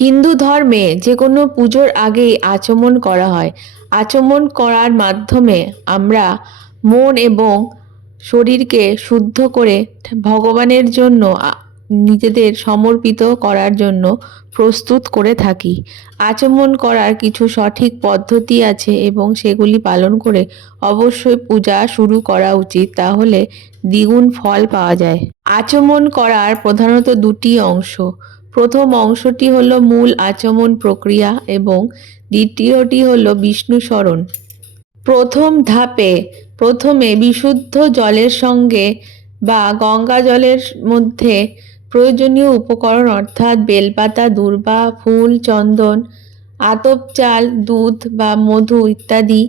হিন্দু ধর্মে যে কোনো পুজোর আগেই আচমন করা হয়। আচমন করার মাধ্যমে আমরা মন এবং শরীরকে শুদ্ধ করে ভগবানের জন্য নিজেদের সমর্পিত করার জন্য প্রস্তুত করে থাকি। আচমন করার কিছু সঠিক পদ্ধতি আছে এবং সেগুলি পালন করে অবশ্যই পূজা শুরু করা উচিত, তাহলে দ্বিগুণ ফল পাওয়া যায়। আচমন করার প্রধানত দুটি অংশ। প্রথম অংশটি হলো মূল আচমন প্রক্রিয়া এবং দ্বিতীয়টি হলো বিষ্ণু স্মরণ। প্রথম ধাপে প্রথমে বিশুদ্ধ জলের সঙ্গে বা গঙ্গা জলের মধ্যে প্রয়োজনীয় উপকরণ অর্থাৎ বেলপাতা, দূর্বা, ফুল, চন্দন, আতপ চাল, দুধ বা মধু ইত্যাদি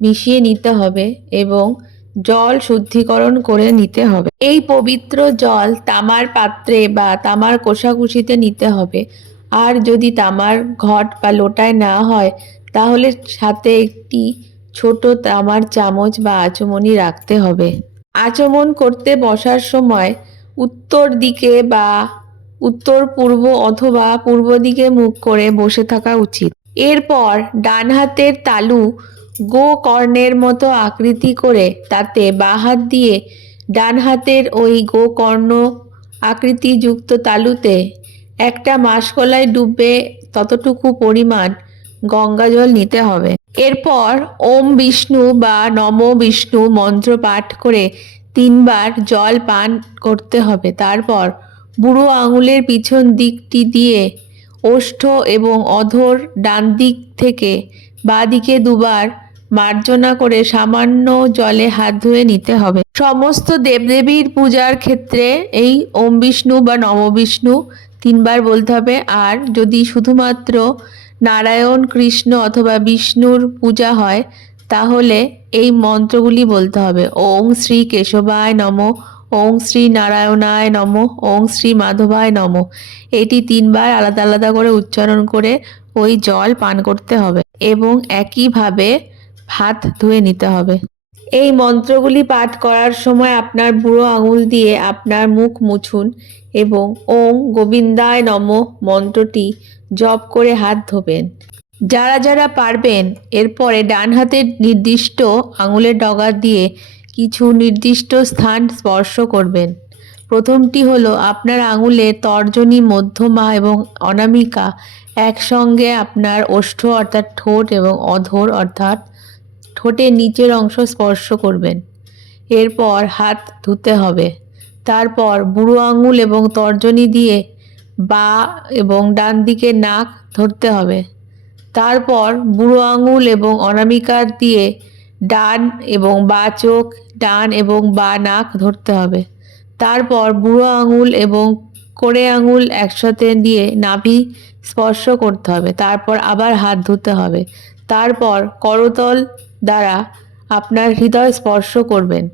মিশিয়ে নিতে হবে এবং জল শুদ্ধিকরণ করে নিতে হবে। এই পবিত্র জল তামার পাত্রে বা তামার কোষাকুষিতে নিতে হবে। আর যদি তামার ঘট বা লোটায় না হয়, তাহলে সাথে একটি ছোট তামার চামচ বা আচমনি রাখতে হবে। আচমন করতে বসার সময় উত্তর দিকে বা উত্তর পূর্ব অথবা পূর্ব দিকে মুখ করে বসে থাকা উচিত। এরপর ডান হাতের তালু গো কর্ণের মতো আকৃতি করে তাতে বাঁ হাত দিয়ে ডান হাতের ওই গো কর্ণ আকৃতিযুক্ত তালুতে একটা মাসকলাই ডুববে ততটুকু পরিমাণ গঙ্গা জল নিতে হবে। এরপর ওম বিষ্ণু বা নম বিষ্ণু মন্ত্র পাঠ করে তিনবার জল পান করতে হবে। তারপর বুড়ো আঙুলের পিছন দিকটি দিয়ে ওষ্ঠ এবং অধর ডান দিক থেকে বাঁ দিকে দুবার মার্জনা করে সামান্য জলে হাত ধুয়ে নিতে হবে। সমস্ত দেবদেবীর পূজার ক্ষেত্রে এই ওম বিষ্ণু বা নম বিষ্ণু তিনবার বলতে হবে। আর যদি শুধুমাত্র নারায়ণ, কৃষ্ণ অথবা বিষ্ণুর পূজা হয়, তাহলে এই মন্ত্রগুলি বলতে হবে। ওং শ্রী কেশবায় নম, ওং শ্রী নারায়ণায় নম, ওং শ্রী মাধবায় নম। এটি তিনবার আলাদা আলাদা করে উচ্চারণ করে ওই জল পান করতে হবে। এবং একইভাবে হাত ধুয়ে নিতে হবে। এই মন্ত্রগুলি পাঠ করার সময় আপনার বুড়ো আঙুল দিয়ে আপনার মুখ মুছুন এবং ওং গোবিন্দায় নম মন্ত্রটি জপ করে হাত ধোবেন। যারা যারা পারবেন, এরপরে ডান হাতের নির্দিষ্ট আঙুলের ডগা দিয়ে কিছু নির্দিষ্ট স্থান স্পর্শ করবেন। প্রথমটি হলো আপনার আঙুলে তর্জনী, মধ্যমা এবং অনামিকা একসঙ্গে আপনার ওষ্ঠ অর্থাৎ ঠোঁট এবং অধর অর্থাৎ ঠোঁটের নিচের অংশ স্পর্শ করবেন। এরপর হাত ধুতে হবে। তারপর বুড়ো আঙুল এবং তর্জনী দিয়ে বা এবং ডান দিকে নাক ধরতে হবে। তারপর বুড়ো আঙুল এবং অনামিকার দিয়ে ডান এবং বা চোখ, ডান এবং বা নাক ধরতে হবে। তারপর বুড়ো আঙুল এবং কোড়ে আঙুল একসাথে দিয়ে নাভি স্পর্শ করতে হবে। তারপর আবার হাত ধুতে হবে। তারপর করতল দ্বারা আপনার হৃদয় স্পর্শ করবেন।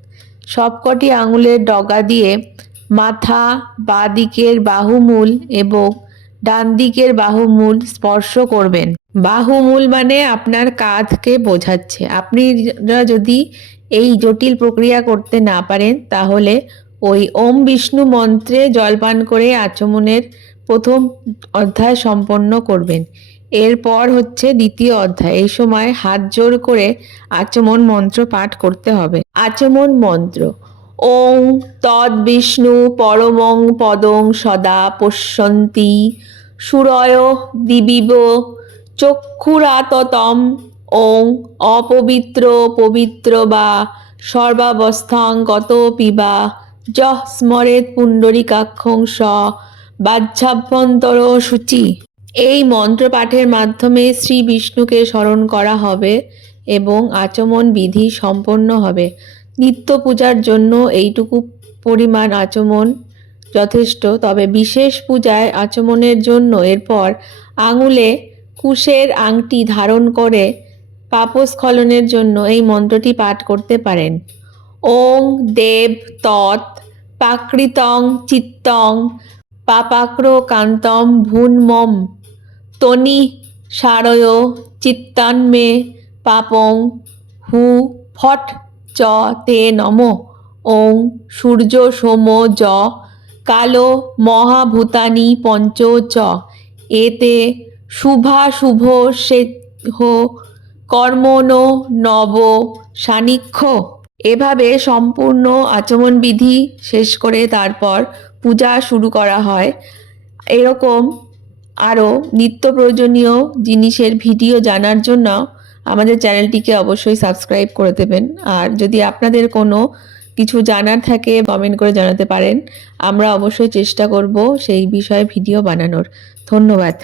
সবকটি আঙুলের ডগা দিয়ে মাথা, বাঁ দিকের বাহুমূল এবং ডান দিকের বাহুমূল স্পর্শ করবেন। বাহুমূল মানে আপনার কাঁধকে বোঝাচ্ছে। আপনি যদি এই জটিল প্রক্রিয়া করতে না পারেন, তাহলে ওই ওম বিষ্ণু মন্ত্রে জলপান করে আচমনের প্রথম অধ্যায় সম্পন্ন করবেন। এরপর হচ্ছে দ্বিতীয় অধ্যায়। এই সময় হাত জোর করে আচমন মন্ত্র পাঠ করতে হবে। আচমন মন্ত্র। ওং তদ বিষ্ণু পরমং পদং সদা পশ্যন্তি। সুরয় দিবিব চক্ষুরাততম। ওং অপবিত্র পবিত্র বা সর্বাবস্থাং গত পিবা যহ স্মরেত পুণ্ডরিকাক্ষং স। বাহ্যাভ্যন্তর সূচি। এই মন্ত্র পাঠের মাধ্যমে শ্রী বিষ্ণুকে স্মরণ করা হবে এবং আচমন বিধি সম্পন্ন হবে। নিত্য পূজার জন্য এইটুকু পরিমাণ আচমন যথেষ্ট, তবে বিশেষ পূজায় আচমনের জন্য এরপর আঙুলে কুশের আংটি ধারণ করে পাপস্খলনের জন্য এই মন্ত্রটি পাঠ করতে পারেন। ওং দেব তৎ পাকৃতং চিত্তং পাপাক্র কান্তম ভুন্মম। তনি, সারয় চিত্তান্মে পাপং, হু, ফট, চ, তে, নম, ওং, সূর্য, সোম, জ, কালো, মহাভূতানি, পঞ্চ, চ, এতে শুভা, শুভ সে হো কর্মণো নব, সানিক্ষ। এভাবে সম্পূর্ণ আচমন বিধি শেষ করে তারপর পূজা শুরু করা হয়। এরকম আরও নিত্য প্রয়োজনীয় জিনিসের ভিডিও জানার জন্য আমাদের চ্যানেলটিকে অবশ্যই সাবস্ক্রাইব করে দেবেন। আর যদি আপনাদের কোনো কিছু জানার থাকে কমেন্ট করে জানাতে পারেন। আমরা অবশ্যই চেষ্টা করব সেই বিষয়ে ভিডিও বানানোর। ধন্যবাদ।